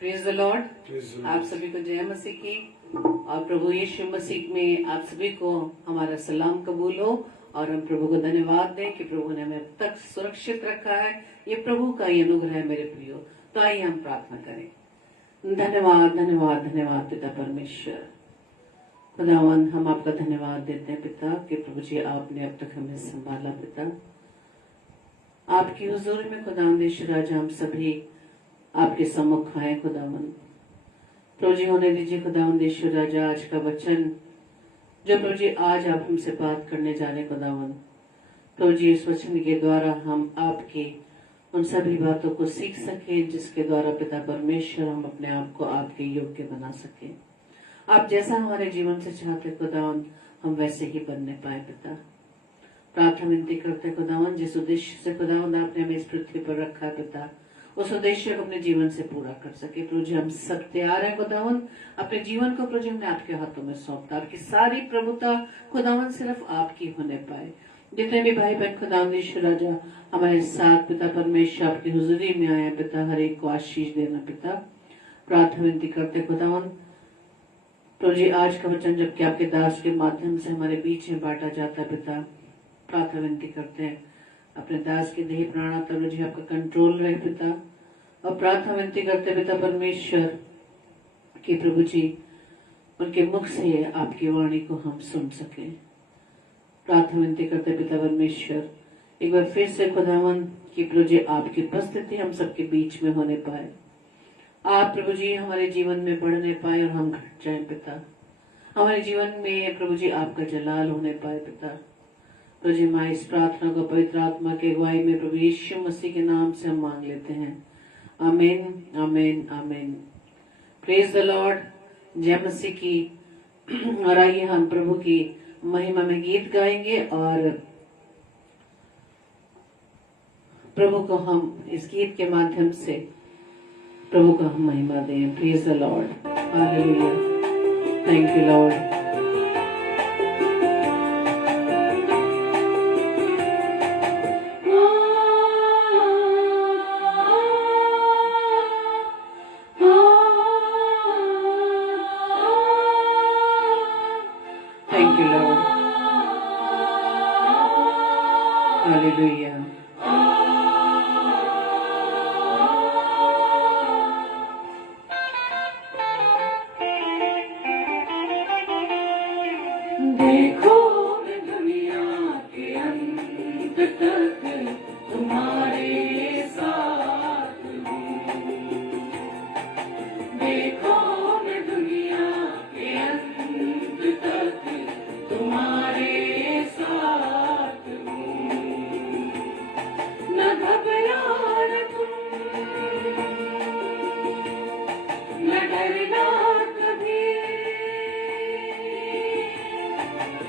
Praise the Lord. आप सभी को जय मसीह की और प्रभु यीशु मसीह में आप सभी को हमारा सलाम कबूल हो। और हम प्रभु को धन्यवाद दें कि प्रभु ने हमें अब तक सुरक्षित रखा है। ये प्रभु का ही अनुग्रह है मेरे प्रियो। तो आइए हम प्रार्थना करें। धन्यवाद धन्यवाद धन्यवाद पिता परमेश्वर। खुदावन हम आपका धन्यवाद देते हैं पिता कि प्रभु जी आपने अब तक हमें संभाला पिता। आपकी हुजूरी में खुदावन ईश्वर आज हम सभी आपके सम्मुख आए खुदावन। प्रभु जी होने दीजिए खुदावन ईश्वर राजा आज का वचन जो प्रभु जी आज आप हमसे बात करने जा रहे खुदावन। प्रभु जी इस वचन के द्वारा हम आपकी उन सभी बातों को सीख सके जिसके द्वारा पिता परमेश्वर हम अपने आप को आपके योग्य बना सके। आप जैसा हमारे जीवन से चाहते खुदावन हम वैसे ही बनने पाए पिता। प्रार्थना विनती करते खुदावन जिस उद्देश्य से खुदावन आपने हमें इस पृथ्वी पर रखा पिता उस उद्देश्य को अपने जीवन से पूरा कर सके। प्रभु जी हम सब तैयार हैं खुदावन अपने जीवन को प्रभु जी हमने आपके हाथों में सौंपता। आपकी सारी प्रभुता खुदावन सिर्फ आपकी होने पाए। जितने भी भाई बहन खुदावन ईश्वर राजा हमारे साथ पिता परमेश्वर आपकी हुजूरी में आए पिता हर एक को आशीष देना पिता। प्रार्थना विनती करते खुदावन प्रभु जी आज का वचन जबकि आपके दास के माध्यम से हमारे बीच में बांटा जाता है पिता। प्रार्थना विनती करते हैं अपने दास के देह प्राण प्रभु जी आपका कंट्रोल रहे पिता। और प्रार्थना विनती करते पिता परमेश्वर कि प्रभु जी उनके मुख से आपकी वाणी को हम सुन सके। प्रार्थना विनती करते पिता परमेश्वर एक बार फिर से खुदावन कि प्रभु जी आपकी उपस्थिति हम सबके बीच में होने पाए। आप प्रभु जी हमारे जीवन में बढ़ने पाए और हम घट जाए पिता। हमारे जीवन में प्रभु जी आपका जलाल होने पाए पिता। प्रभु जी माँ इस प्रार्थना को पवित्र आत्मा के अगुवाई में प्रभु यीशु मसीह के नाम से हम मांग लेते हैं। आमीन आमीन आमीन। Praise the Lord. जय मसीह की। और आइए हम प्रभु की महिमा में गीत गाएंगे और प्रभु को हम इस गीत के माध्यम से प्रभु को हम महिमा दें। Praise the Lord. Hallelujah. Thank you Lord. Hallelujah. देखो मैं दुनिया के अंत तक तुम्हारे साथ हूँ। देखो मैं दुनिया के अंत तक तुम्हारे साथ हूँ। न घबराना तुम, न डरना कभी,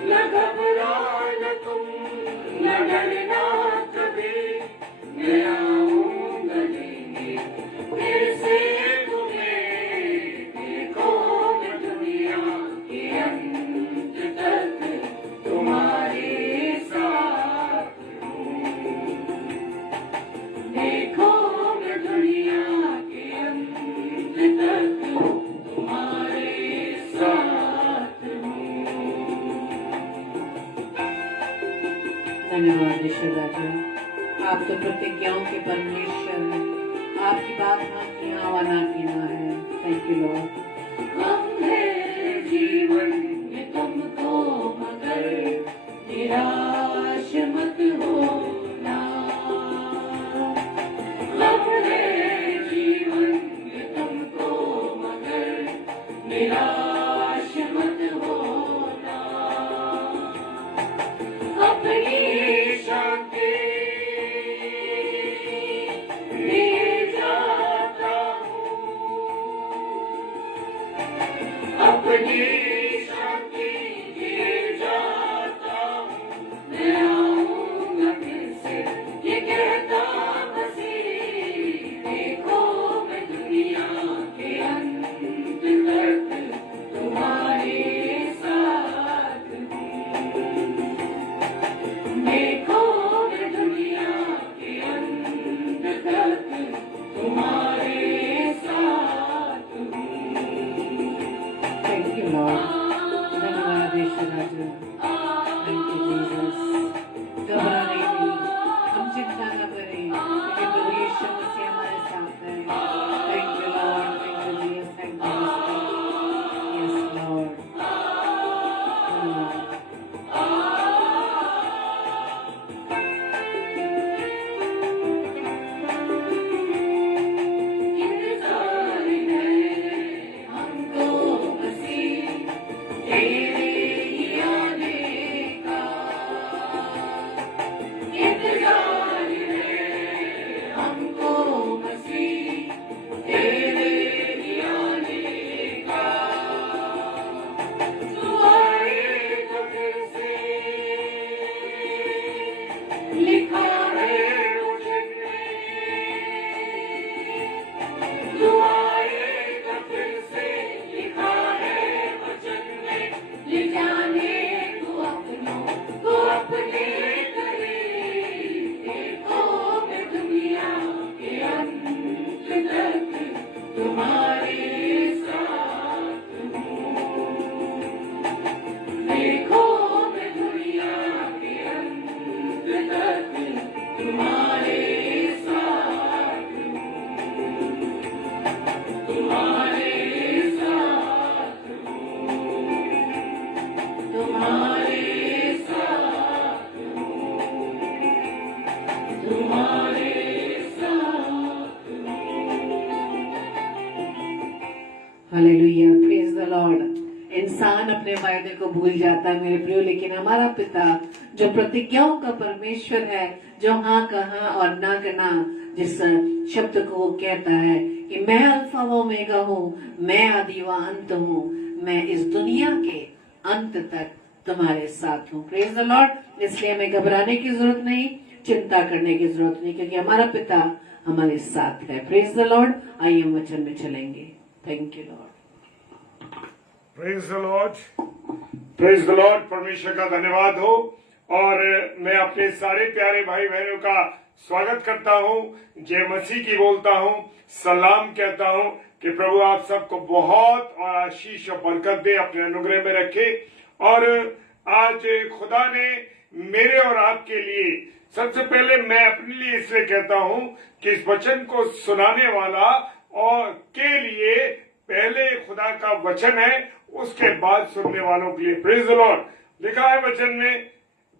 न घबराना तुम, न डरना कभी। मैं आऊंगा लेने फिर से तुम्हें। देखो मैं दुनिया के अंत तक तुम्हारे साथ हूँ। देखो मैं दुनिया के अंत तक तुम्हारे साथ हूँ। धन्यवाद ईश्वर राजा। आप तो प्रतिज्ञाओं के परमेश्वर हैं। आपकी बात हाँ की हाँ व ना की ना है। Thank you Lord. हम है जीवन में तुमको मगर निराश मत होना। हम है जीवन में तुमको मगर निराश मत होना। अपनी शांति ले जाता हूँ। अपनी शांति ले जाता हूँ। मैं आऊंगा फिर से ये कहता मसीह। देखो मैं दुनिया के अंत तक तुम्हारे साथ हूँ। देखो मैं दुनिया के अंत तक तुम्हारे साथ हालेलुया, प्रेज द लॉर्ड। इंसान अपने वायदे को भूल जाता है मेरे प्रियो, लेकिन हमारा पिता जो प्रतिज्ञाओं का परमेश्वर है, जो हाँ का हाँ और ना का ना, जिस शब्द को वो कहता है कि मैं अल्फा व ओमेगा हूँ, मैं आदि व अंत हूँ, मैं इस दुनिया के अंत तक तुम्हारे साथ हूँ। Praise the Lord. इसलिए हमें घबराने की जरूरत नहीं, चिंता करने की जरूरत नहीं, क्योंकि हमारा पिता हमारे साथ है। Praise the Lord. आइए हम वचन में चलेंगे। Thank you Lord. Praise the Lord, praise the Lord. परमेश्वर का धन्यवाद हो। और मैं अपने सारे प्यारे भाई बहनों का स्वागत करता हूं, जय मसीह की बोलता हूं, सलाम कहता हूं कि प्रभु आप सबको बहुत और आशीष और बरकत दे, अपने अनुग्रह में रखे। और आज खुदा ने मेरे और आपके लिए, सबसे पहले मैं अपने लिए इसलिए कहता हूं कि इस वचन को सुनाने वाला और के लिए पहले खुदा का वचन है, उसके बाद सुनने वालों के लिए। Praise the Lord. लिखा है वचन में,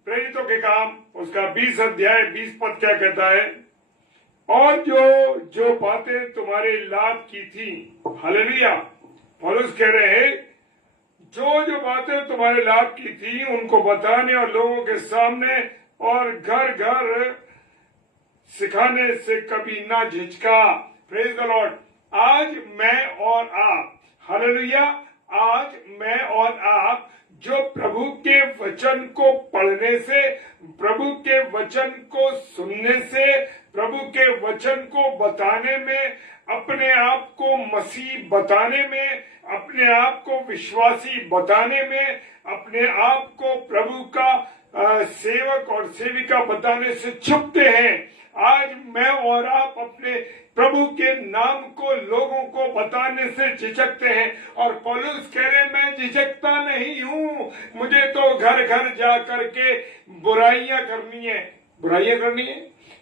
प्रेरितों के काम उसका 20 अध्याय 20 पद क्या कहता है? और जो बातें तुम्हारे लाभ की थी, हालेलुया, पौलुस कह रहे हैं, जो बातें तुम्हारे लाभ की थी उनको बताने और लोगों के सामने और घर घर सिखाने से कभी ना झिझका। Praise the Lord. आज मैं और आप, हालेलुया, आज मैं और आप जो प्रभु के वचन को पढ़ने से, प्रभु के वचन को सुनने से, प्रभु के वचन को बताने में, अपने आप को मसीह बताने में, अपने आप को विश्वासी बताने में, अपने आप को प्रभु का सेवक और सेविका बताने से चुकते हैं। आज मैं और आप अपने प्रभु के नाम को लोगों को बताने से झिझकते हैं। और पौलुस कह रहे, मैं झिझकता नहीं हूँ, मुझे तो घर घर जा करके बुराइयां करनी है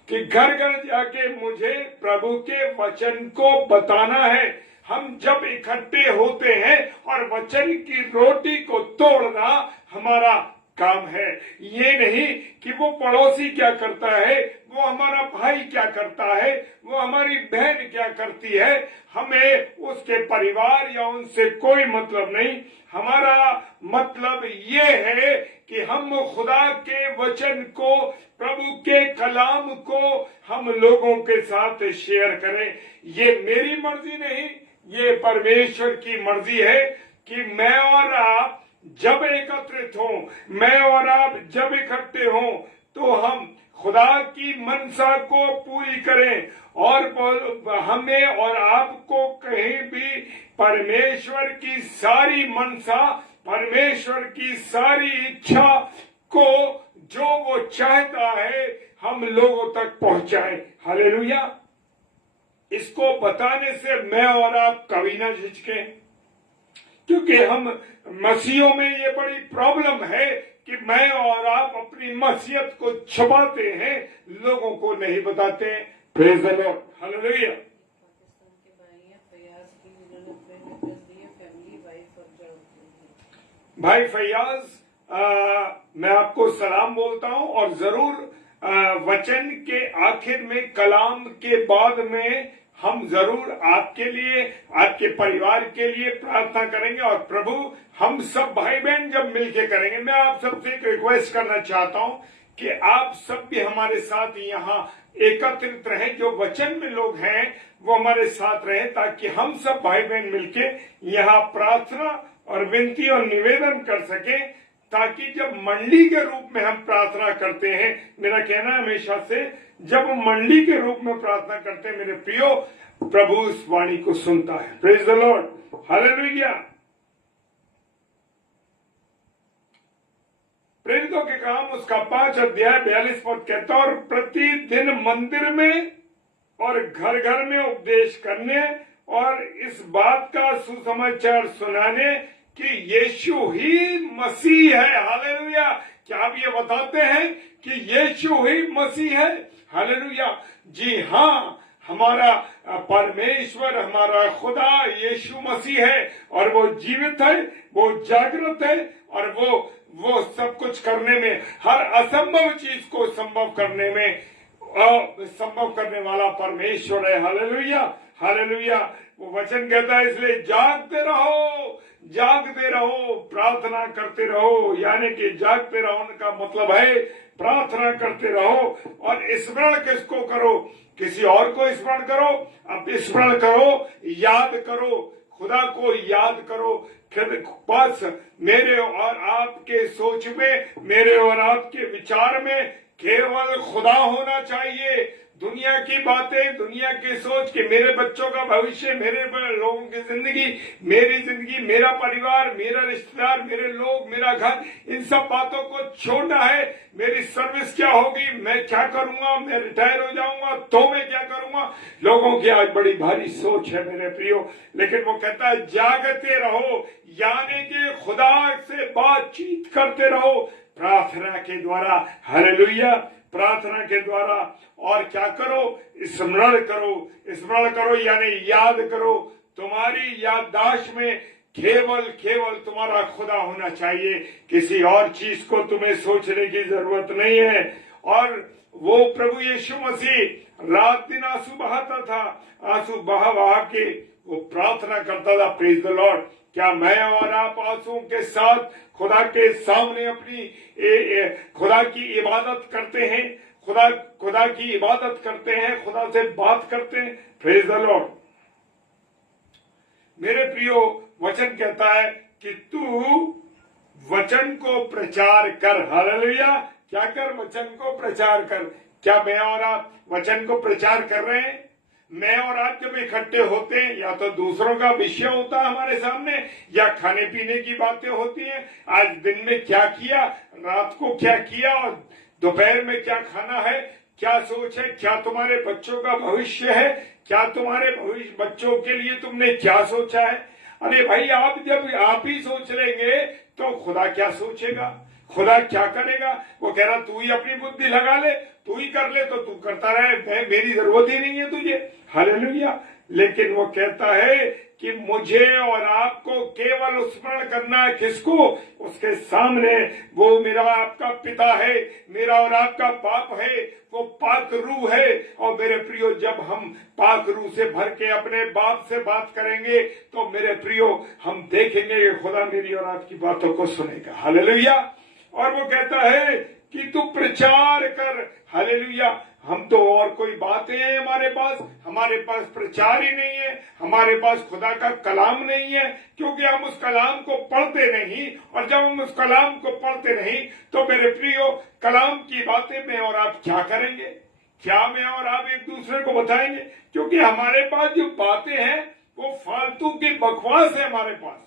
कि घर घर जाके मुझे प्रभु के वचन को बताना है। हम जब इकट्ठे होते हैं और वचन की रोटी को तोड़ना हमारा काम है। ये नहीं कि वो पड़ोसी क्या करता है, वो हमारा भाई क्या करता है, वो हमारी बहन क्या करती है, हमें उसके परिवार या उनसे कोई मतलब नहीं। हमारा मतलब ये है कि हम खुदा के वचन को, प्रभु के कलाम को हम लोगों के साथ शेयर करें। ये मेरी मर्जी नहीं, ये परमेश्वर की मर्जी है कि मैं और आप जब एकत्रित हों, मैं और आप जब इकट्ठे हों, तो हम खुदा की मनसा को पूरी करें। और हमें और आपको कहीं भी परमेश्वर की सारी मनसा, परमेश्वर की सारी इच्छा को, जो वो चाहता है, हम लोगों तक पहुंचाएं। हालेलुया। इसको बताने से मैं और आप कभी ना झिझकें, क्योंकि हम मसीहों में ये बड़ी प्रॉब्लम है कि मैं और आप अपनी मसीहत को छुपाते हैं, लोगों को नहीं बताते हैं। Praise the Lord, hallelujah. भाई फैयाज, मैं आपको सलाम बोलता हूं। और जरूर वचन के आखिर में, कलाम के बाद में हम जरूर आपके लिए, आपके परिवार के लिए प्रार्थना करेंगे। और प्रभु हम सब भाई बहन जब मिलके करेंगे, मैं आप सबसे एक रिक्वेस्ट करना चाहता हूं कि आप सब भी हमारे साथ यहाँ एकत्रित रहें। जो वचन में लोग हैं वो हमारे साथ रहें, ताकि हम सब भाई बहन मिलके यहाँ प्रार्थना और विनती और निवेदन कर सकें, ताकि जब मंडली के रूप में हम प्रार्थना करते हैं, मेरा कहना है हमेशा से, जब मंडली के रूप में प्रार्थना करते हैं, मेरे प्रियो, प्रभु इस वाणी को सुनता है। Praise the Lord, hallelujah. प्रेरितों के काम उसका 5 अध्याय 42 पद कहता है, और प्रतिदिन मंदिर में और घर घर में उपदेश करने और इस बात का सुसमाचार सुनाने कि यीशु ही मसीह है। हालेलुया। क्या आप ये बताते हैं कि यीशु ही मसीह है? हालेलुया। जी हाँ, हमारा परमेश्वर, हमारा खुदा यीशु मसीह है और वो जीवित है, वो जागृत है और वो सब कुछ करने में, हर असंभव चीज को संभव करने में संभव करने वाला परमेश्वर है। Hallelujah, hallelujah. वो वचन कहता है इसलिए जागते रहो, जागते रहो, प्रार्थना करते रहो। यानी कि जागते रहो का मतलब है प्रार्थना करते रहो। और स्मरण किसको करो? किसी और को स्मरण करो, अब स्मरण करो, याद करो, खुदा को याद करो। बस मेरे और आपके सोच में, मेरे और आपके विचार में केवल खुदा होना चाहिए। दुनिया की बातें, दुनिया की सोच कि मेरे बच्चों का भविष्य, मेरे लोगों की जिंदगी, मेरी जिंदगी, मेरा परिवार, मेरा रिश्तेदार, मेरे लोग, मेरा घर, इन सब बातों को छोड़ना है। मेरी सर्विस क्या होगी, मैं क्या करूंगा, मैं रिटायर हो जाऊंगा तो मैं क्या करूंगा। लोगों की आज बड़ी भारी सोच है मेरे प्रियो, लेकिन वो कहता है जागते रहो, यानी कि खुदा से बातचीत करते रहो प्रार्थना के द्वारा। हालेलुया। प्रार्थना के द्वारा। और क्या करो? स्मरण करो। स्मरण करो यानी याद करो। तुम्हारी याददाश्त में केवल तुम्हारा खुदा होना चाहिए। किसी और चीज को तुम्हें सोचने की जरूरत नहीं है। और वो प्रभु यीशु मसीह रात दिन आंसू बहाता था, आंसू बहा के वो प्रार्थना करता था। Praise the Lord. क्या मैं और आप आंसुओं के साथ खुदा के सामने अपनी खुदा की इबादत करते हैं? खुदा की इबादत करते हैं, खुदा से बात करते हैं। Praise the Lord. मेरे प्रियो, वचन कहता है कि तू वचन को प्रचार कर। हालेलुया। क्या कर? वचन को प्रचार कर। क्या मैं और आप वचन को प्रचार कर रहे हैं? मैं और आप जब इकट्ठे होते हैं, या तो दूसरों का विषय होता है हमारे सामने, या खाने पीने की बातें होती हैं। आज दिन में क्या किया, रात को क्या किया और दोपहर में क्या खाना है, क्या सोच है, क्या तुम्हारे बच्चों का भविष्य है, क्या तुम्हारे भविष्य बच्चों के लिए तुमने क्या सोचा है। अरे भाई, आप जब आप ही सोच लेंगे तो खुदा क्या सोचेगा, खुदा क्या करेगा? वो कह रहा तू ही अपनी बुद्धि लगा ले, तू ही कर ले, तो तू करता रहे, मेरी जरूरत ही नहीं है तुझे। हालेलुया। लेकिन वो कहता है कि मुझे और आपको केवल स्मरण करना है। किसको? उसके सामने वो मेरा आपका पिता है, मेरा और आपका बाप है, वो पाक रूह है। और मेरे प्रियो, जब हम पाक रूह से भर के अपने बाप से बात करेंगे तो मेरे प्रियो, हम देखेंगे कि खुदा मेरी और आपकी बातों को सुनेगा। हालेलुया। और वो कहता है कि तू प्रचार कर। हालेलुया। हम तो और कोई बातें हैं हमारे पास प्रचार ही नहीं है, हमारे पास खुदा का कलाम नहीं है, क्योंकि हम उस कलाम को पढ़ते नहीं। और जब हम उस कलाम को पढ़ते नहीं तो मेरे प्रियो, कलाम की बातें में और आप क्या करेंगे? क्या मैं और आप एक दूसरे को बताएंगे? क्योंकि हमारे पास जो बातें हैं वो फालतू की बकवास है, हमारे पास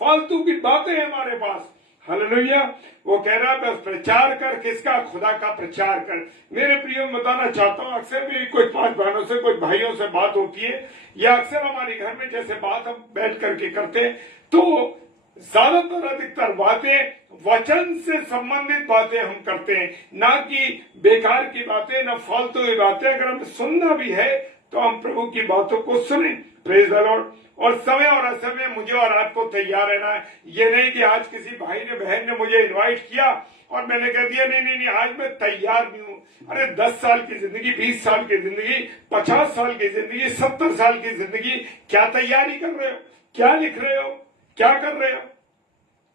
फालतू की बातें हैं हमारे पास। हालेलुया। वो कह रहा है बस प्रचार कर। किसका? खुदा का प्रचार कर। मेरे प्रियो, मैं बताना चाहता हूँ, अक्सर मेरी कोई 5 बहनों से, कोई भाइयों से बात होती है, या अक्सर हमारे घर में जैसे बात हम बैठ करके करते हैं, तो ज्यादातर अधिकतर बातें वचन से संबंधित बातें हम करते हैं, ना कि बेकार की बातें, ना फालतू की बातें। अगर हम सुनना भी है तो हम प्रभु की बातों को सुने। Praise the Lord. और समय और असमय मुझे और आपको तैयार रहना है। ये नहीं कि आज किसी भाई ने, बहन ने मुझे इनवाइट किया और मैंने कह दिया नहीं आज मैं तैयार नहीं हूं। अरे 10 साल की जिंदगी, 20 साल की जिंदगी, 50 साल की जिंदगी, 70 साल की जिंदगी, क्या तैयारी कर रहे हो? क्या लिख रहे हो? क्या कर रहे हो?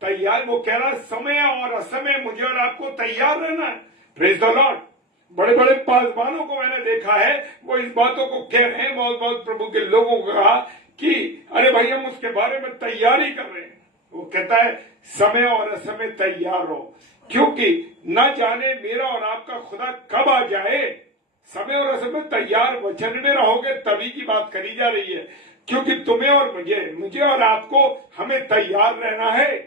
तैयार। वो कह रहा समय और असमय मुझे और आपको तैयार रहना है। Praise the Lord. बड़े बड़े पासवानों को मैंने देखा है, वो इस बातों को कह रहे हैं, बहुत प्रभु के लोगों को कहा कि अरे भाई हम उसके बारे में तैयारी कर रहे हैं। वो कहता है समय और असमय तैयार रहो, क्योंकि न जाने मेरा और आपका खुदा कब आ जाए। समय और असमय तैयार, वचन में रहोगे तभी की बात करी जा रही है, क्योंकि तुम्हें और मुझे और आपको हमें तैयार रहना है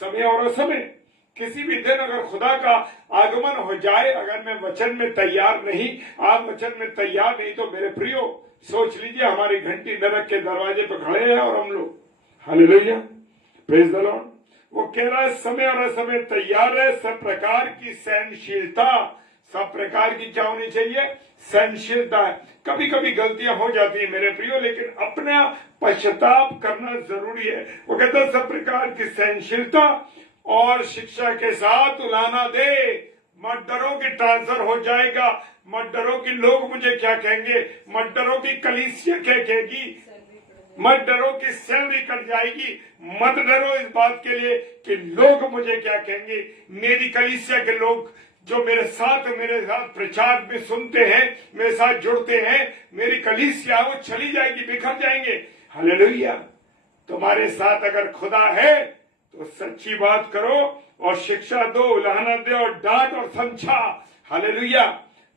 समय और असमय। किसी भी दिन अगर खुदा का आगमन हो जाए, अगर मैं वचन में तैयार नहीं, आप वचन में तैयार नहीं, तो मेरे प्रियो सोच लीजिए हमारी घंटी नरक के दरवाजे पे खड़े हैं और हम लोग। Hallelujah, praise the Lord. वो कह रहा है समय और असमय तैयार है, सब प्रकार की सहनशीलता, सब प्रकार की क्या होनी चाहिए? सहनशीलता। कभी कभी गलतियां हो जाती है मेरे प्रियो, लेकिन अपना पश्चाताप करना जरूरी है। वो कहता है सब प्रकार की सहनशीलता और शिक्षा के साथ उलाना दे। मत डरो कि ट्रांसफर हो जाएगा, मत डरो कि लोग मुझे क्या कहेंगे, मत डरो कि कलीसिया क्या कहेगी, मत डरो कि सैलरी कट जाएगी, मत डरो इस बात के लिए कि लोग मुझे क्या कहेंगे। मेरी कलीसिया के लोग जो मेरे साथ प्रचार में सुनते हैं, मेरे साथ जुड़ते हैं, मेरी कलीसिया वो चली जाएगी, बिखर जाएंगे। हालेलुया। तुम्हारे साथ अगर खुदा है तो सच्ची बात करो और शिक्षा दो, उलाहना दे और डांट और समझा। हालेलुया।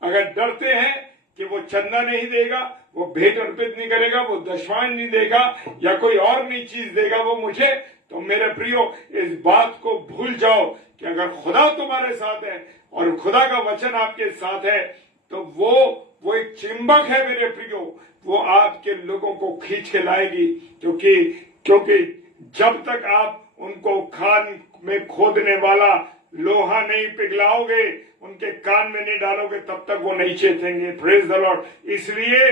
अगर डरते हैं कि वो चंदा नहीं देगा, वो भेंट अर्पित नहीं करेगा, वो दशवान नहीं देगा या कोई और नई चीज देगा वो मुझे, तो मेरे प्रियो इस बात को भूल जाओ कि अगर खुदा तुम्हारे साथ है और खुदा का वचन आपके साथ है तो वो एक चिंबक है मेरे प्रियो, वो आपके लोगों को खींच के लाएगी। क्योंकि जब तक आप उनको खान में खोदने वाला लोहा नहीं पिघलाओगे, उनके कान में नहीं डालोगे, तब तक वो नहीं चेतेंगे। Praise the Lord. इसलिए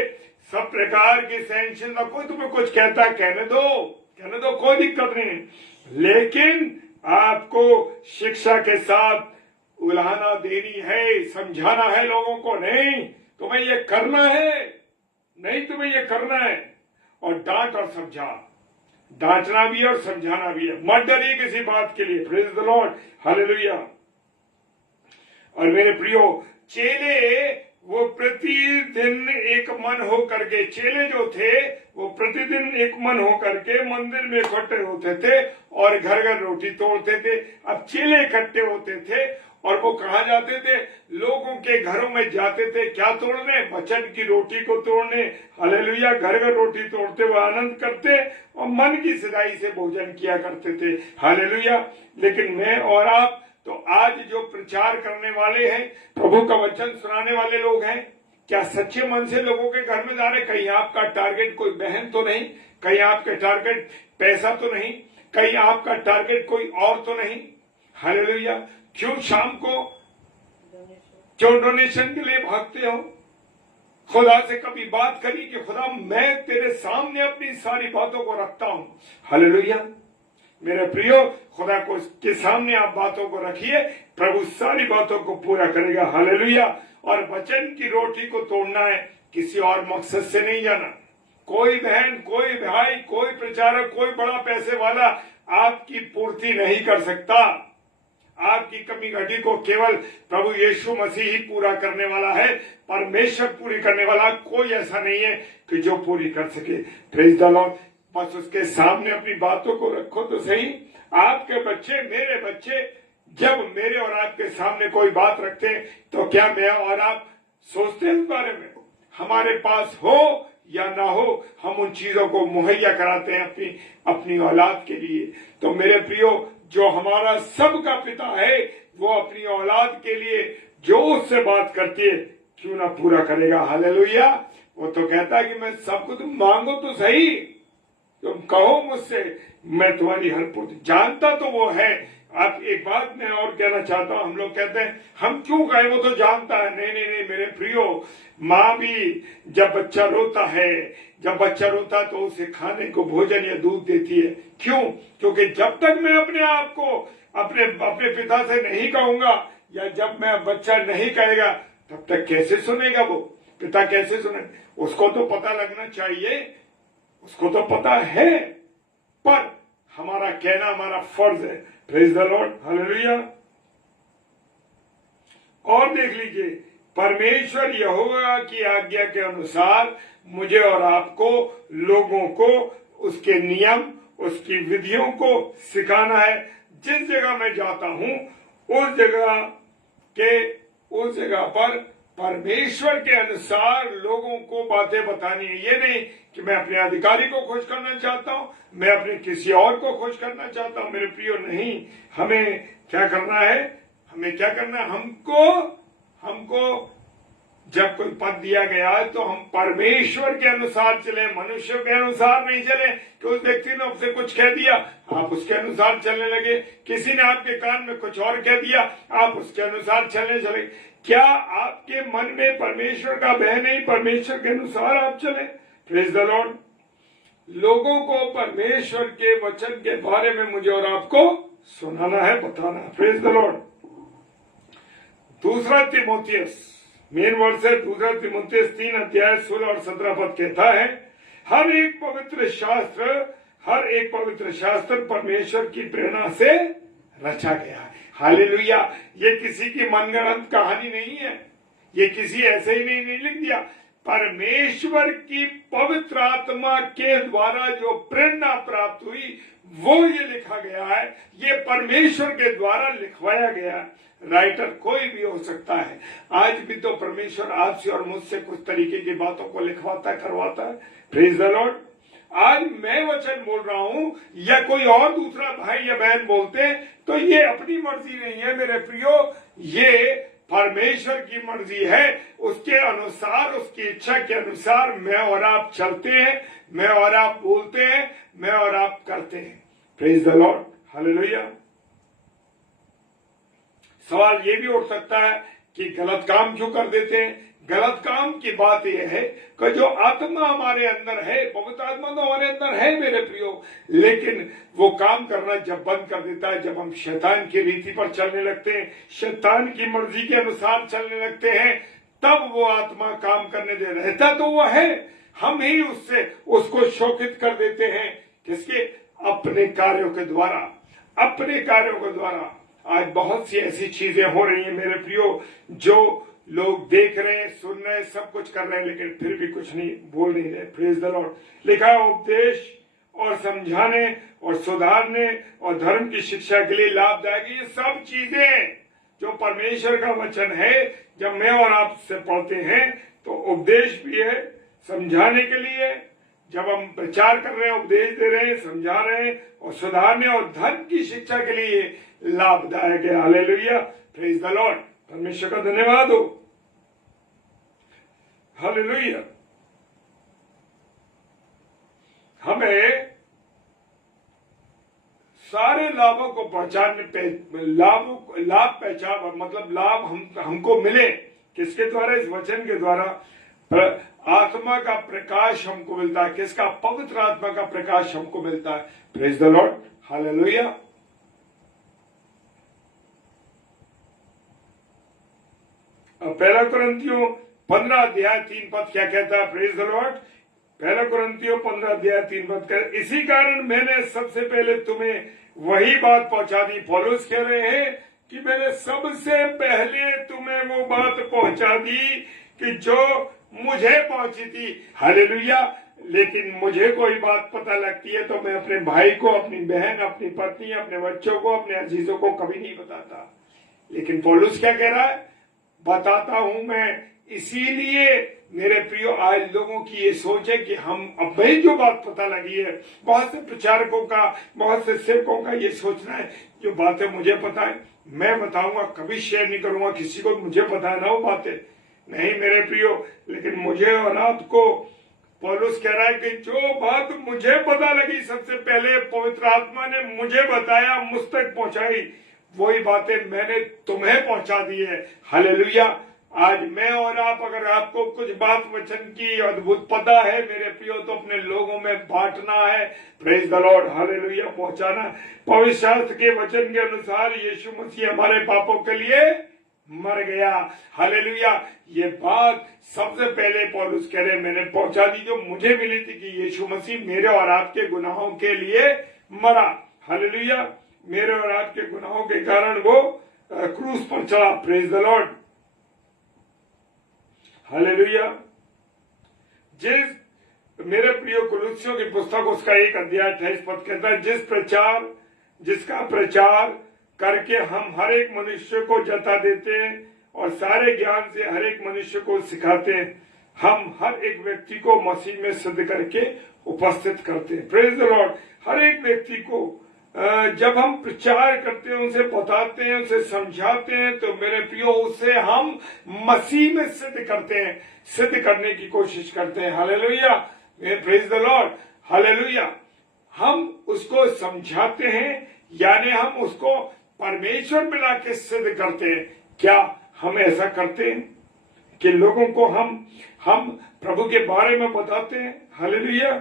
सब प्रकार की सहनशीलता, कोई तुम्हें कुछ कहता है कहने दो, कोई दिक्कत नहीं, लेकिन आपको शिक्षा के साथ उलाहना देनी है, समझाना है लोगों को। नहीं तुम्हें ये करना है, नहीं तुम्हें ये करना है। और डांट और समझा, डांटना भी है और समझाना भी है। मत डरिए किसी बात के लिए। Praise the Lord, hallelujah. और मेरे प्रियो चेले वो प्रतिदिन एक मन हो करके, चेले जो थे वो प्रतिदिन एक मन हो करके मंदिर में इकट्ठे होते थे और घर घर रोटी तोड़ते थे। अब चेले इकट्ठे होते थे और वो कहा जाते थे, लोगों के घरों में जाते थे, क्या तोड़ने? वचन की रोटी को तोड़ने। हालेलुया। घर घर रोटी तोड़ते हुए आनंद करते और मन की सदाई से भोजन किया करते थे। हालेलुया। लेकिन मैं और आप तो आज जो प्रचार करने वाले हैं, प्रभु का वचन सुनाने वाले लोग हैं, क्या सच्चे मन से लोगों के घर में जा रहे? कहीं आपका टारगेट कोई बहन तो नहीं, कहीं आपका टारगेट पैसा तो नहीं, कहीं आपका टारगेट कोई और तो नहीं। हालेलुया। क्यों शाम को क्यों डोनेशन के लिए भागते हो? खुदा से कभी बात करी कि खुदा मैं तेरे सामने अपनी सारी बातों को रखता हूं। हालेलुया। मेरे प्रियो खुदा को के सामने आप बातों को रखिए, प्रभु सारी बातों को पूरा करेगा। हालेलुया। और वचन की रोटी को तोड़ना है, किसी और मकसद से नहीं जाना। कोई बहन, कोई भाई, कोई प्रचारक, कोई बड़ा पैसे वाला आपकी पूर्ति नहीं कर सकता। आपकी कमी घटी को केवल प्रभु यीशु मसीह ही पूरा करने वाला है। परमेश्वर पूरी करने वाला कोई ऐसा नहीं है कि जो पूरी कर सके। Praise the Lord. बस उसके सामने अपनी बातों को रखो तो सही। आपके बच्चे, मेरे बच्चे जब मेरे और आपके सामने कोई बात रखते हैं तो क्या मैं और आप सोचते हैं इस बारे में? हमारे पास हो या ना हो, हम उन चीजों को मुहैया कराते हैं अपनी औलाद के लिए। तो मेरे प्रियो, जो हमारा सबका पिता है वो अपनी औलाद के लिए जो उससे बात करती है क्यों ना पूरा करेगा। हालेलुया। वो तो कहता है कि मैं सब कुछ मांगो तो सही, तुम कहो मुझसे, मैं तुम्हारी हर पूर्ति। जानता तो वो है। आप एक बात मैं और कहना चाहता हूं, हम लोग कहते हैं हम क्यों कहें, वो तो जानता है। नहीं नहीं नहीं मेरे प्रियो, माँ भी जब बच्चा रोता है तो उसे खाने को भोजन या दूध देती है। क्यों? क्योंकि जब तक मैं अपने आप को अपने पिता से नहीं कहूंगा या जब मैं बच्चा नहीं कहेगा तब तक कैसे सुनेगा वो? पिता कैसे सुने? उसको तो पता लगना चाहिए, उसको तो पता है, पर हमारा कहना हमारा फर्ज है। Praise the Lord, hallelujah. और देख लीजिए, परमेश्वर यहोवा की आज्ञा के अनुसार मुझे और आपको लोगों को उसके नियम, उसकी विधियों को सिखाना है। जिस जगह मैं जाता हूं उस जगह पर परमेश्वर के अनुसार लोगों को बातें बतानी है। ये नहीं कि मैं अपने अधिकारी को खुश करना चाहता हूं, मैं अपने किसी और को खुश करना चाहता हूं। मेरे प्रियो, नहीं, हमें क्या करना है? हमें क्या करना है? हमको जब कोई पद दिया गया है तो हम परमेश्वर के अनुसार चले, मनुष्य के अनुसार नहीं चले कि उस व्यक्ति ने आपसे कुछ कह दिया, आप उसके अनुसार चलने लगे। किसी ने आपके कान में कुछ और कह दिया, आप उसके अनुसार चलने चले। क्या आपके मन में परमेश्वर का भय नहीं? परमेश्वर के अनुसार आप चले। Praise the Lord. लोगों को परमेश्वर के वचन के बारे में मुझे और आपको सुनाना है, बताना है। Praise the Lord. दूसरा तिमोथियस, मेन वर्ड से दूसरा तिमोथियस 3 अध्याय 16 और 17 पद कहता है, हर एक पवित्र शास्त्र परमेश्वर की प्रेरणा से रचा गया है। हालेलुया। ये किसी की मनगढ़ंत कहानी नहीं है, ये किसी ऐसे ही नहीं लिख दिया। परमेश्वर की पवित्र आत्मा के द्वारा जो प्रेरणा प्राप्त हुई वो ये लिखा गया है। ये परमेश्वर के द्वारा लिखवाया गया। राइटर कोई भी हो सकता है। आज भी तो परमेश्वर आपसे और मुझसे कुछ तरीके की बातों को लिखवाता करवाता है। Praise the Lord. आज मैं वचन बोल रहा हूं या कोई और दूसरा भाई या बहन बोलते तो ये अपनी मर्जी नहीं है मेरे प्रियो, ये परमेश्वर की मर्जी है। उसके अनुसार, उसकी इच्छा के अनुसार मैं और आप चलते हैं, मैं और आप बोलते हैं, मैं और आप करते हैं। Praise the Lord. हालेलुया। सवाल ये भी उठ सकता है कि गलत काम क्यों कर देते हैं? गलत काम की बात यह है कि जो आत्मा हमारे अंदर है, पवित्र आत्मा तो हमारे अंदर है मेरे प्रियो, लेकिन वो काम करना जब बंद कर देता है, जब हम शैतान की रीति पर चलने लगते हैं, शैतान की मर्जी के अनुसार चलने लगते हैं, तब वो आत्मा काम करने दे। रहता तो वो है, हम ही उसको शोकित कर देते हैं। किसके? अपने कार्यों के द्वारा, अपने कार्यों के द्वारा। आज बहुत सी ऐसी चीजें हो रही हैं मेरे प्रियो, जो लोग देख रहे हैं, सुन रहे हैं, सब कुछ कर रहे हैं, लेकिन फिर भी कुछ नहीं बोल नहीं रहे। Praise the Lord. लिखा है, उपदेश और समझाने और सुधारने और धर्म की शिक्षा के लिए लाभदायक। ये सब चीजें जो परमेश्वर का वचन है, जब मैं और आप से पढ़ते हैं तो उपदेश भी है, समझाने के लिए, जब हम प्रचार कर रहे हैं, उपदेश दे रहे हैं, समझा रहे हैं, और सुधारने और धर्म की शिक्षा के लिए लाभदायक है। हालेलुया। Praise the Lord. परमेश्वर का धन्यवाद हो। हालेलुया। हमें सारे लाभों को पहचानने, लाभ पहचान, मतलब लाभ हमको मिले किसके द्वारा? इस वचन के द्वारा। आत्मा का प्रकाश हमको मिलता है। किसका? पवित्र आत्मा का प्रकाश हमको मिलता है। Praise the Lord. हालेलुया। पहला कुरिन्थियों 15 अध्याय 3 पद क्या कहता है? Praise the Lord. पहला कुरिन्थियों 15 अध्याय 3 पद कहता है, इसी कारण मैंने सबसे पहले तुम्हें वही बात पहुंचा दी। पौलुस कह रहे हैं कि मैंने सबसे पहले तुम्हें वो बात पहुंचा दी कि जो मुझे पहुंची थी। हालेलुया। लेकिन मुझे कोई बात पता लगती है तो मैं अपने भाई को, अपनी बहन, अपनी पत्नी, अपने बच्चों को, अपने अजीजों को कभी नहीं बताता। लेकिन पौलुस क्या कह रहा है? बताता हूं मैं। इसीलिए मेरे प्रियो, आज लोगों की ये सोच है कि हम अब भाई जो बात पता लगी है, बहुत से प्रचारकों का, बहुत से सेवकों का ये सोचना है जो बातें मुझे पता है मैं बताऊंगा, कभी शेयर नहीं करूंगा किसी को, मुझे पता है ना वो बातें। नहीं मेरे प्रियो, लेकिन मुझे और आपको पौलुस कह रहा है कि जो बात मुझे पता लगी सबसे पहले, पवित्र आत्मा ने मुझे बताया, मुझ तक पहुंचाई, वही बातें मैंने तुम्हें पहुंचा दी है। हालेलुया। आज मैं और आप, अगर आपको कुछ बात वचन की अद्भुत पता है मेरे प्रियो, तो अपने लोगों में बांटना है। Praise the Lord. हालेलुया। पहुंचाना। पवित्र शास्त्र के वचन के अनुसार यीशु मसीह हमारे पापों के लिए मर गया। हालेलुया। ये बात सबसे पहले पौलुस कह रहे, मैंने पहुंचा दी जो मुझे मिली थी कि यीशु मसीह मेरे और आपके गुनाहों के लिए मरा। हालेलुया। मेरे और आपके गुनाहों के कारण वो क्रूस पर चढ़ा। Praise the Lord. हालेलुया। मेरे प्रियो, कुलुस्सियों की पुस्तक उसका 1 अध्याय 28 पद कहता है, जिसका प्रचार करके हम हर एक मनुष्य को जता देते हैं और सारे ज्ञान से हर एक मनुष्य को सिखाते हैं। हम हर एक व्यक्ति को मसीह में सिद्ध करके उपस्थित करते हैं। Praise the Lord. हर एक व्यक्ति को जब हम प्रचार करते हैं, उनसे बताते हैं, उसे समझाते हैं, तो मेरे प्रियो उसे हम मसीह में सिद्ध करते हैं, सिद्ध करने की कोशिश करते हैं। Hallelujah, praise the Lord, hallelujah. हम उसको समझाते हैं, यानी हम उसको परमेश्वर में लाके सिद्ध करते हैं। क्या हम ऐसा करते हैं कि लोगों को हम प्रभु के बारे में बताते हैं? हालेलुया।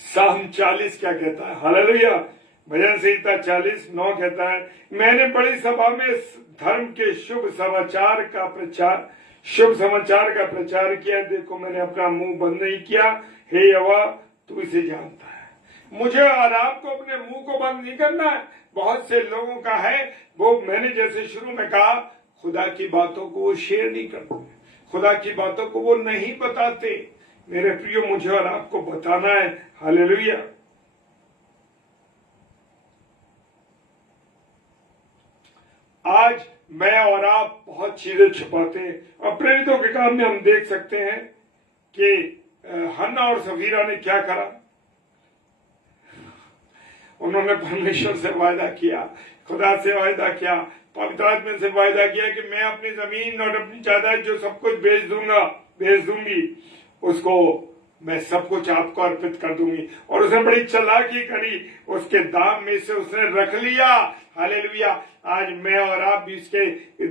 साम 40 क्या कहता है? हालेलुया। भजन संहिता 40:9 कहता है, मैंने बड़ी सभा में धर्म के शुभ समाचार का प्रचार किया। देखो, मैंने अपना मुंह बंद नहीं किया। हे यहोवा, तू इसे जानता है। मुझे और आपको अपने मुंह को बंद नहीं करना है। बहुत से लोगों का है, वो मैंने जैसे शुरू में कहा, खुदा की बातों को वो शेयर नहीं करते, खुदा की बातों को वो नहीं बताते। मेरे प्रियो, मुझे और आपको बताना है। हालेलुया। आज मैं और आप बहुत चीजें छुपाते हैं, और प्रेरितों के काम में हम देख सकते हैं कि हन्ना और सफीरा ने क्या करा। उन्होंने परमेश्वर से वायदा किया, खुदा से वायदा किया, पवित्र आत्मा से वायदा किया कि मैं अपनी जमीन और अपनी जायदाद जो सब कुछ बेच दूंगी, उसको मैं सब कुछ आपको अर्पित कर दूंगी। और उसने बड़ी चालाकी करी, उसके दाम में से उसने रख लिया। हालेलुया। आज मैं और आप भी उसके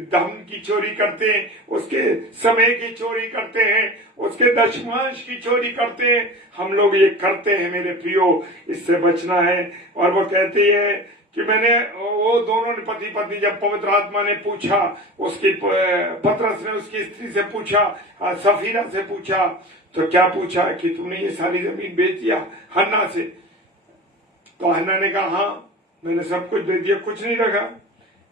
धन की चोरी करते हैं, उसके समय की चोरी करते हैं, उसके दशमांश की चोरी करते हैं। हम लोग ये करते हैं मेरे प्रियो, इससे बचना है। और वो कहती है कि वो दोनों ने पति पत्नी, जब पवित्र आत्मा ने पूछा, उसकी पतरस ने उसकी स्त्री से पूछा, सफीरा से पूछा, तो क्या पूछा कि तुमने ये सारी जमीन बेच दिया हन्ना से? तो हन्ना ने कहा, हाँ, मैंने सब कुछ दे दिया, कुछ नहीं रखा।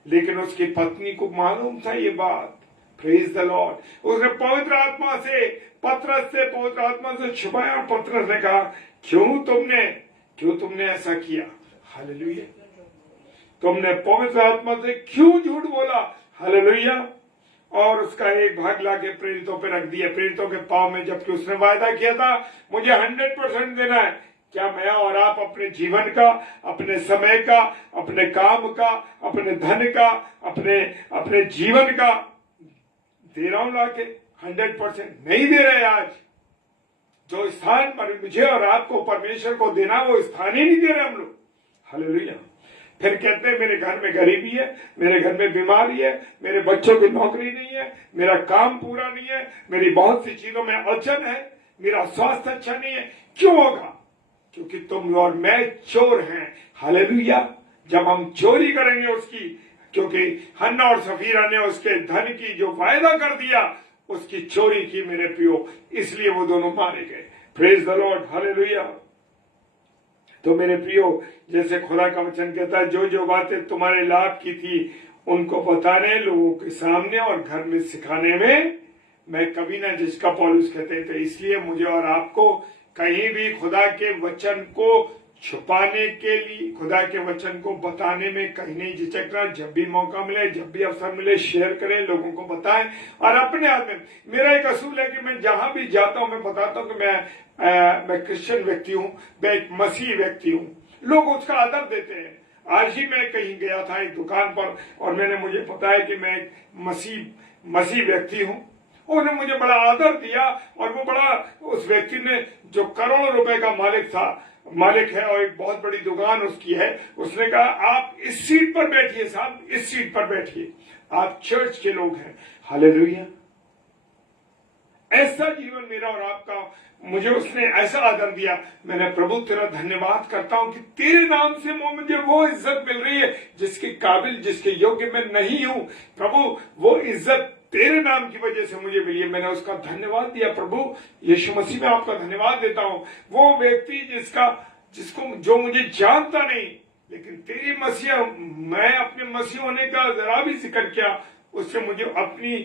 लेकिन उसकी पत्नी को मालूम था ये बात। Praise the Lord. उसने पवित्र आत्मा से पवित्र आत्मा से छुपाया, और पतरस ने कहा, क्यों तुमने ऐसा किया? हालेलुया। तुमने पवित्र आत्मा से क्यों झूठ बोला? हालेलुया। और उसका एक भाग लाके प्रेरितों पे रख दिया, प्रेरितों के पांव में, जबकि उसने वायदा किया था मुझे 100% देना है। क्या मैं और आप अपने जीवन का, अपने समय का, अपने काम का, अपने धन का, अपने जीवन का दे रहा हूं लाके? 100% नहीं दे रहे। आज जो स्थान पर मुझे और आपको परमेश्वर को देना, वो स्थान ही नहीं दे रहे हम लोग। हालेलुया। फिर कहते हैं मेरे घर में गरीबी है, मेरे घर में बीमारी है, मेरे बच्चों की नौकरी नहीं है, मेरा काम पूरा नहीं है, मेरी बहुत सी चीजों में अड़चन है, मेरा स्वास्थ्य अच्छा नहीं है। क्यों होगा? क्योंकि तुम और मैं चोर हैं। हालेलुया। जब हम चोरी करेंगे उसकी, क्योंकि हन्ना और सफीरा ने उसके धन की जो वायदा कर दिया, उसकी चोरी की मेरे प्रियो, इसलिए वो दोनों मारे गए। Praise the Lord. हालेलुया। तो मेरे प्रियो, जैसे खुदा का वचन कहता है, जो जो बातें तुम्हारे लाभ की थी उनको बताने, लोगों के सामने और घर में सिखाने में मैं कभी ना, जिसका पौलुस कहते थे। इसलिए मुझे और आपको कहीं भी खुदा के वचन को छुपाने के लिए, खुदा के वचन को बताने में कहीं नहीं झिझकना। जब भी मौका मिले, जब भी अवसर मिले, शेयर करें, लोगों को बताएं। और अपने आप में मेरा एक असूल है कि मैं जहां भी जाता हूं, मैं बताता हूं कि मैं क्रिश्चियन व्यक्ति हूं, मैं एक मसीह व्यक्ति हूं। लोग उसका आदर देते हैं। आज ही मैं कहीं गया था एक दुकान पर, और मुझे पता है कि मैं एक मसीह व्यक्ति हूं। उन्होंने मुझे बड़ा आदर दिया, और वो बड़ा, उस व्यक्ति ने, जो करोड़ों रुपए का मालिक है और एक बहुत बड़ी दुकान उसकी है, उसने कहा, आप इस सीट पर बैठिए साहब, इस सीट पर बैठिए, आप चर्च के लोग हैं। हालेलुया। ऐसा जीवन मेरा और आपका, मुझे उसने ऐसा आदर दिया। मैंने प्रभु तेरा धन्यवाद करता हूं कि तेरे नाम से मुझे वो इज्जत मिल रही है जिसके काबिल, जिसके योग्य मैं नहीं हूं। प्रभु, वो इज्जत तेरे नाम की वजह से मुझे मिली है। मैंने उसका धन्यवाद दिया। प्रभु यीशु मसीह में आपका धन्यवाद देता हूं। वो व्यक्ति जो मुझे जानता नहीं, लेकिन तेरी मसीह, मैं अपने मसीह होने का जरा भी जिक्र किया, उससे मुझे अपनी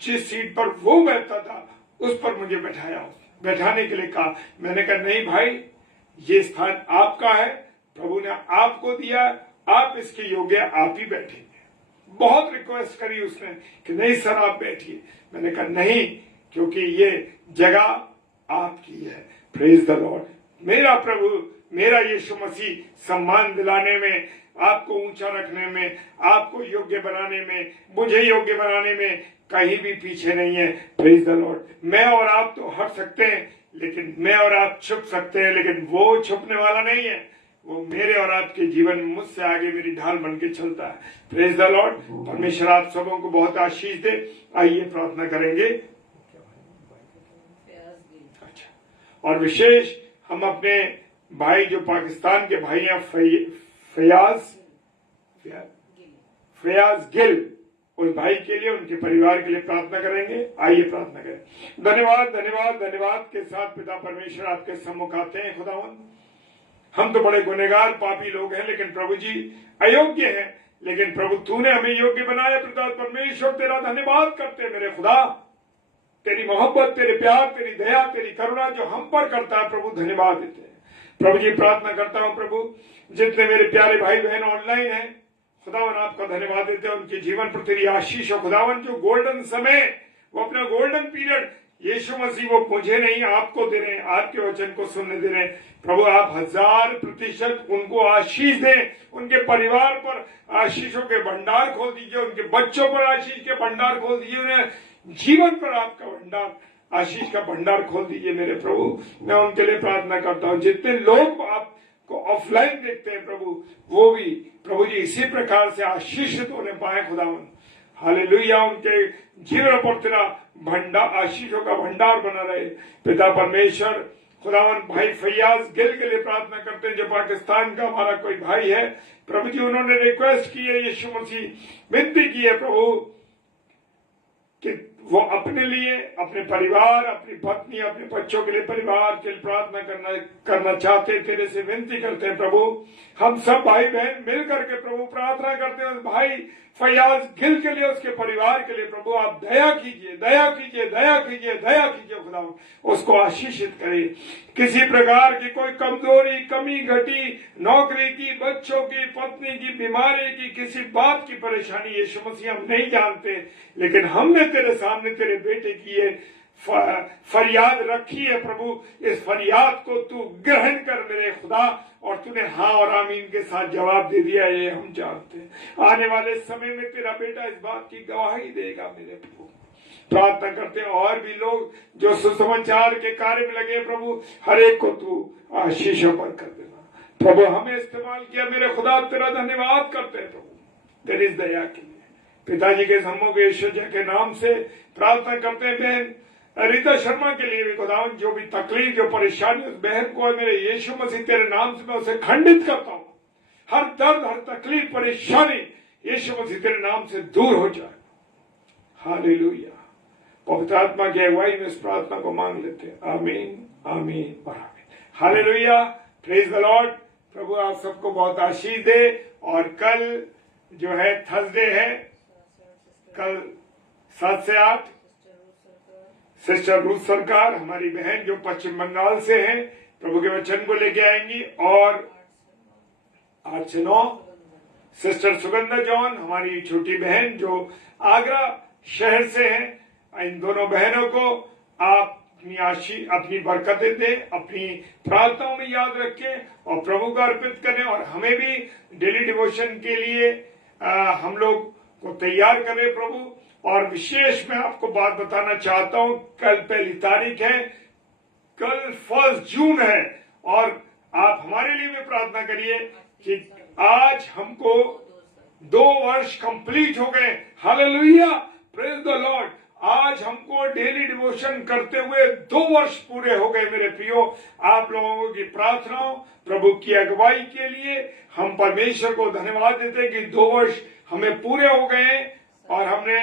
जिस सीट पर वो बैठता था, उस पर मुझे बैठाने के लिए कहा। मैंने कहा, नहीं भाई, ये स्थान आपका है, प्रभु ने आपको दिया, आप इसके योग्य, आप ही बैठेंगे। बहुत रिक्वेस्ट करी उसने कि नहीं सर आप बैठिए। मैंने कहा नहीं, क्योंकि ये जगह आपकी है। Praise the Lord. मेरा प्रभु, मेरा यीशु मसीह सम्मान दिलाने में, आपको ऊंचा रखने में, आपको योग्य बनाने में, मुझे योग्य बनाने में कहीं भी पीछे नहीं है। Praise the Lord. मैं और आप तो हट सकते हैं, लेकिन मैं और आप छुप सकते हैं, लेकिन वो छुपने वाला नहीं है। वो मेरे और आपके जीवन में मुझसे आगे मेरी ढाल बन के चलता है। Praise the Lord. परमेश्वर आप सबों को बहुत आशीष दे। आइए प्रार्थना करेंगे। अच्छा, और विशेष हम अपने भाई जो पाकिस्तान के भाई हैं, फयाज गिल, उस भाई के लिए, उनके परिवार के लिए प्रार्थना करेंगे। आइए प्रार्थना करें। धन्यवाद धन्यवाद धन्यवाद के साथ पिता परमेश्वर आपके सम्मुख आते हैं। खुदावंद, हम तो बड़े गुनहगार पापी लोग हैं, लेकिन प्रभु जी अयोग्य हैं, लेकिन प्रभु तूने हमें योग्य बनाया। पिता परमेश्वर तेरा धन्यवाद करते हैं मेरे खुदा। तेरी मोहब्बत, तेरे प्यार, तेरी दया, तेरी करुणा जो हम पर करता है प्रभु, धन्यवाद देते हैं। प्रभु जी प्रार्थना करता हूं प्रभु, जितने मेरे प्यारे भाई बहन ऑनलाइन हैं, खुदावन आपका धन्यवाद देते हैं। उनके जीवन पर तेरी आशीष हो खुदावन। जो गोल्डन समय, वो अपना गोल्डन पीरियड यीशु मसीह वो मुझे नहीं आपको दे रहे हैं, आपके वचन को सुनने दे रहे हैं। प्रभु आप 1000% उनको आशीष दें। उनके परिवार पर आशीषों के भंडार खोल दीजिए, उनके बच्चों पर आशीष के भंडार खोल दीजिए, उन्हें जीवन पर आपका भंडार, आशीष का भंडार खोल दीजिए मेरे प्रभु। मैं उनके लिए प्रार्थना करता हूँ। जितने लोग आपको ऑफलाइन देखते हैं प्रभु, वो भी प्रभु जी इसी प्रकार से आशीषित होने पाए खुदावन। हालेलुया। उनके जीवन पर तेरा भंडार, आशीषों का भंडार बना रहे। पिता परमेश्वर खुदावन, भाई फयाज गिल के लिए प्रार्थना करते हैं, जो पाकिस्तान का हमारा कोई भाई है प्रभु जी। उन्होंने रिक्वेस्ट की है, यीशु मसीह विनती की है प्रभु कि वो अपने लिए, अपने परिवार, अपनी पत्नी, अपने बच्चों के लिए, परिवार के लिए प्रार्थना करना चाहते हैं। तेरे से विनती करते हैं प्रभु। हम सब भाई बहन मिलकर के प्रभु प्रार्थना करते हैं भाई फयाज गिल के लिए, उसके परिवार के लिए प्रभु आप दया कीजिए, दया कीजिए, दया कीजिए, दया कीजिए खुदा। उसको आशीषित करे। किसी प्रकार की कोई कमजोरी, कमी घटी, नौकरी की, बच्चों की, पत्नी की, बीमारी की, किसी बात की परेशानी यीशु मसीह हम नहीं जानते, लेकिन हमने तेरे सामने तेरे बेटे की ये फरियाद रखी है प्रभु। इस फरियाद को तू ग्रहण कर मेरे खुदा, और तूने हाँ और आमीन के साथ जवाब दे दिया, ये हम जानते हैं। आने वाले समय में तेरा बेटा इस बात की गवाही देगा मेरे प्रभु। प्रार्थना करते हैं और भी लोग जो सुसमाचार के कार्य में लगे प्रभु, हर एक को तू आशीषों पर कर देना प्रभु। हमें इस्तेमाल किया मेरे खुदा, तेरा धन्यवाद करते हैं प्रभु तेरी इस दया के लिए। पिताजी के सम्मुख यीशु के नाम से प्रार्थना करते हैं बहन रीता शर्मा के लिए भी खुदावन। जो भी तकलीफ, जो परेशानी उस बहन को है, मेरे यीशु मसीह तेरे नाम से मैं उसे खंडित करता हूँ। हर दर्द, हर तकलीफ, परेशानी यीशु मसीह तेरे नाम से दूर हो जाए। हालेलुया। पवित्र आत्मा की अगुवाई में इस प्रार्थना को मांग लेते हैं। आमीन, आमीन और आमीन। हालेलुया। Praise the Lord. प्रभु आप सबको बहुत आशीष दे। और कल जो है थर्सडे है, कल 7 से 8 सिस्टर रूथ सरकार, हमारी बहन जो पश्चिम बंगाल से हैं, प्रभु के वचन को लेके आएंगी। और 8 से 9 सिस्टर सुगंधा जॉन, हमारी छोटी बहन जो आगरा शहर से हैं। इन दोनों बहनों को आप अपनी बरकतें दें, अपनी प्रार्थनाओं में याद रखें और प्रभु को अर्पित करें। और हमें भी डेली डिवोशन के लिए हम लोग को तैयार करें प्रभु। और विशेष मैं आपको बात बताना चाहता हूं, कल 1 तारीख है, कल 1 जून है, और आप हमारे लिए भी प्रार्थना करिए कि आज हमको 2 वर्ष कंप्लीट हो गए। हालेलुया। Praise the Lord. आज हमको डेली डिवोशन करते हुए 2 वर्ष पूरे हो गए मेरे प्रियो। आप लोगों की प्रार्थनाओं, प्रभु की अगुवाई के लिए हम परमेश्वर को धन्यवाद देते हैं कि 2 वर्ष हमें पूरे हो गए। और हमने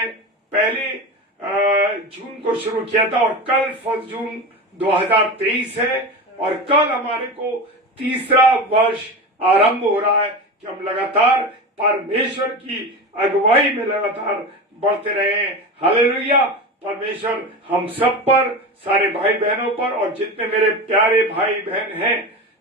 1 जून को शुरू किया था, और कल 1 जून 2023 है, और कल हमारे को 3रा वर्ष आरंभ हो रहा है कि हम लगातार परमेश्वर की अगुवाई में लगातार बढ़ते रहे हैं। हालेलुया। परमेश्वर हम सब पर, सारे भाई बहनों पर, और जितने मेरे प्यारे भाई बहन हैं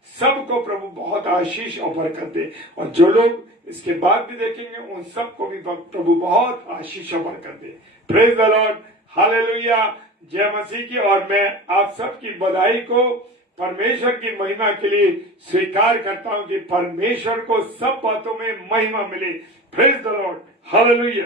सबको प्रभु बहुत आशीष और बरकत दे, और जो लोग इसके बाद भी देखेंगे उन सबको भी प्रभु बहुत आशीष और बरकत दे। प्रेज द लॉर्ड, हालेलुया, जय मसीह की। और मैं आप सबकी बधाई को परमेश्वर की महिमा के लिए स्वीकार करता हूं कि परमेश्वर को सब बातों में महिमा मिले। Praise the Lord, hallelujah.